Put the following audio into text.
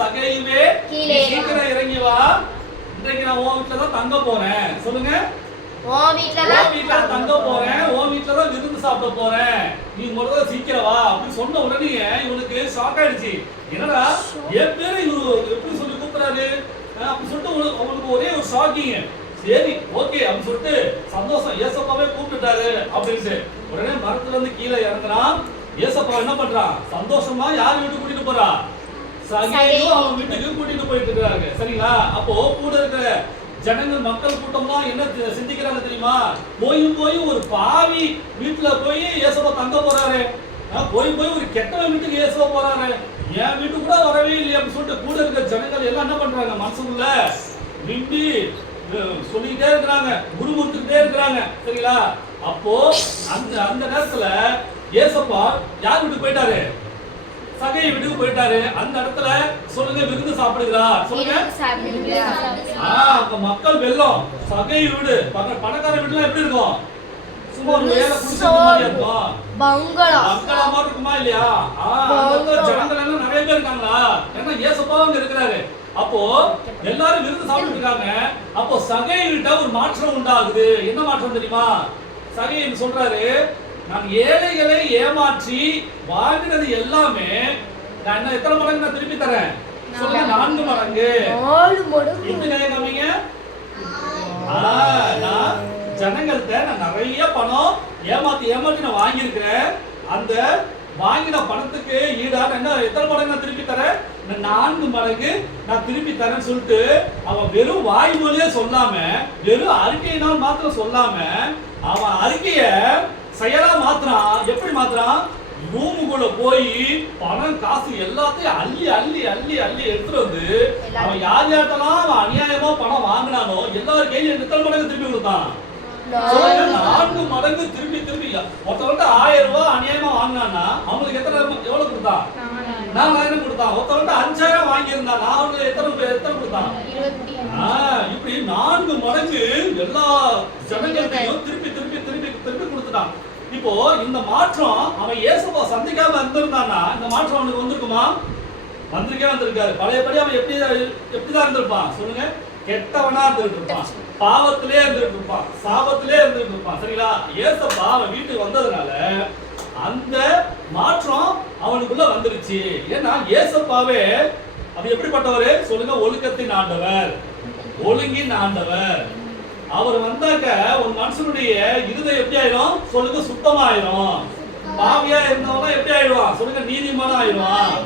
சகைவே சீக்கிரம் இறங்கி வா, இன்றைக்கு நான் உன் வீட்டுல தான் தங்க போறேன். சொல்லுங்க, உன் வீட்டுல தங்க போறேன், உன் வீட்டுல தான் விருந்து சாப்பிட போறேன், நீ முதல்ல சீக்கிரம் வா அப்படின்னு சொன்ன உடனே இவனுக்கு ஷாக் ஆயிடுச்சு. என்னடா என் பேரை இவரு எப்படி சொல்லி கூப்பிடுறாரு அப்படி சொல்லிட்டு அவனுக்கு ஒரே ஒரு ஷாக்கிங். சரி ஓகே அப்படின்னு சொல்லிட்டு சந்தோஷம், ஏசப்பாவே கூப்பிட்டுட்டாரு அப்படின்ட்டு உடனே மரத்துல இருந்து கீழே இறங்குறான். ஏசப்பா என்ன பண்றான், சந்தோஷமா யார் வீட்டுக்கு கூட்டிட்டு போறா, சகேயும் அவன் வீட்டுக்கு கூட்டிட்டு போயிட்டு இருக்காங்க. சரிங்களா? அப்போ கூட இருக்கிற ஜனங்கள் மக்கள் கூட்டம்லாம் என்ன சிந்திக்கிறாங்க தெரியுமா, போய் ஒரு பாவி வீட்டுல போய் ஏசப்பா தங்க போறாரு, போய் ஒரு கெட்டவன் வீட்டுக்கு ஏசப்பா போறாரு, என் வீட்டுக்கு கூட வரவே இல்லை அப்படின்னு சொல்லிட்டு கூட இருக்கிற ஜனங்கள் எல்லாம் என்ன பண்றாங்க, மனசுக்குள்ள விம்பி சொல்லிக்கிட்டே இருக்கிறாங்க, முறுமுறுத்துக்கிட்டே இருக்கிறாங்க. சரிங்களா? அப்போ அந்த நேரத்துல ஏசப்பா யார் வீட்டுக்கு போயிட்டாரு, சகை வீட்டுக்கு போயிட்டாரு. அந்த இடத்துல சொல்லுங்க, விருந்து சாப்பிடுகிறார். சொல்லுங்க, மக்கள் வெள்ளம். சகை வீடு, பணக்கார வீட்டுல எப்படி இருக்கும், சும்மா ஒரு வேலை குடிச்ச மாதிரி இருக்கும், பங்களா மாதிரி இருக்குமா இல்லையா? ஜனங்கள் எல்லாம் நிறைய பேர் இருக்காங்களா, ஏன்னா ஏசப்பா அங்க இருக்கிறாரு. அப்போ எல்லாரும் விருந்து சாப்பிட்டு இருக்காங்க. அப்போ சகை கிட்ட ஒரு மாற்றம் உண்டாகுது. என்ன மாற்றம் தெரியுமா, சகை சொல்றாரு, நான் ஏழைகளை ஏமாற்றி வாங்கினது எல்லாமே நான் என்ன எத்தனை மடங்கு நான் திருப்பி தரேன், சொல்லுங்க, 4 மடங்கு. என்ன காமிங்க, நான் ஜனங்கள்ட்ட நான் நிறைய பணம் ஏமாத்தி நான் வாங்கியிருக்கிறேன், அந்த வாங்கின பணத்துக்கு ஈடா என்ன எத்தனை மடங்கு நான் திருப்பி தரேன், 4 மடங்கு நான் திருப்பி தரேன்னு சொல்லிட்டு அவன் வெறும் வாய்மொழியே சொல்லாம, வெறும் அறிக்கையினால் மாத்திரம் சொல்லாம, அவன் அறிக்கைய செயலா மாத்திரம். எப்படி மாத்திரம், ரூமுக்குள்ள போய் பணம் காசு எல்லாத்தையும் அள்ளி அள்ளி அள்ளி அள்ளி எடுத்துட்டு வந்து அவன் யார்கிட்டலாம் அவன் அநியாயமா பணம் வாங்கினானோ எல்லாரும் கையில எத்தனை மடங்கு திருப்பி கொடுத்தான், 4 மடங்கு திருப்பி திருப்பி. ஒருத்தவங்க 1000 ரூபாய் அநியாயமா வாங்கினான்னா அவங்களுக்கு எவ்வளவு கொடுத்தான், 4000 கொடுத்தான். ஒருத்தவங்க 5000 வாங்கியிருந்தான், அவங்களுக்கு எத்தனை கொடுத்தான், இப்படி 4 மடங்கு எல்லா ஜனங்கள்டையும் திருப்பி திருப்பி திருப்பி திருப்பி கொடுத்துட்டான். இப்போ இந்த மாற்றம் அவன் இயேசுவை சந்திக்காம இருந்திருந்தானா இந்த மாற்றம் அவனுக்கு வந்திருக்குமா, வந்திருக்காரு. பழையபடி அவன் எப்படிதான் இருந்திருப்பான், சொல்லுங்க, கெட்டவனா இருந்துட்டு இருப்பான், பாவத்திலே இருந்துட்டு இருப்பான், சாபத்திலே இருந்துட்டு இருப்பான். சரிங்களா? ஏசப்பா அவன் வீட்டுக்கு வந்ததுனால அந்த மாற்றம் அவனுக்குள்ள வந்துருச்சு. ஏன்னா ஏசப்பாவே அது எப்படிப்பட்டவரு, சொல்லுங்க, ஒழுக்கத்தின் ஆண்டவர், ஒழுங்கின் ஆண்டவர். அவர் வந்தாக்க ஒரு மனுஷனுடைய இருதயம் எப்படி ஆயிடும், சொல்லுங்க, சுத்தமாயிரும். பாவியா இருந்தவங்க எப்படி ஆயிடுவான், சொல்லுங்க, நீதிமான ஆயிடுவான்.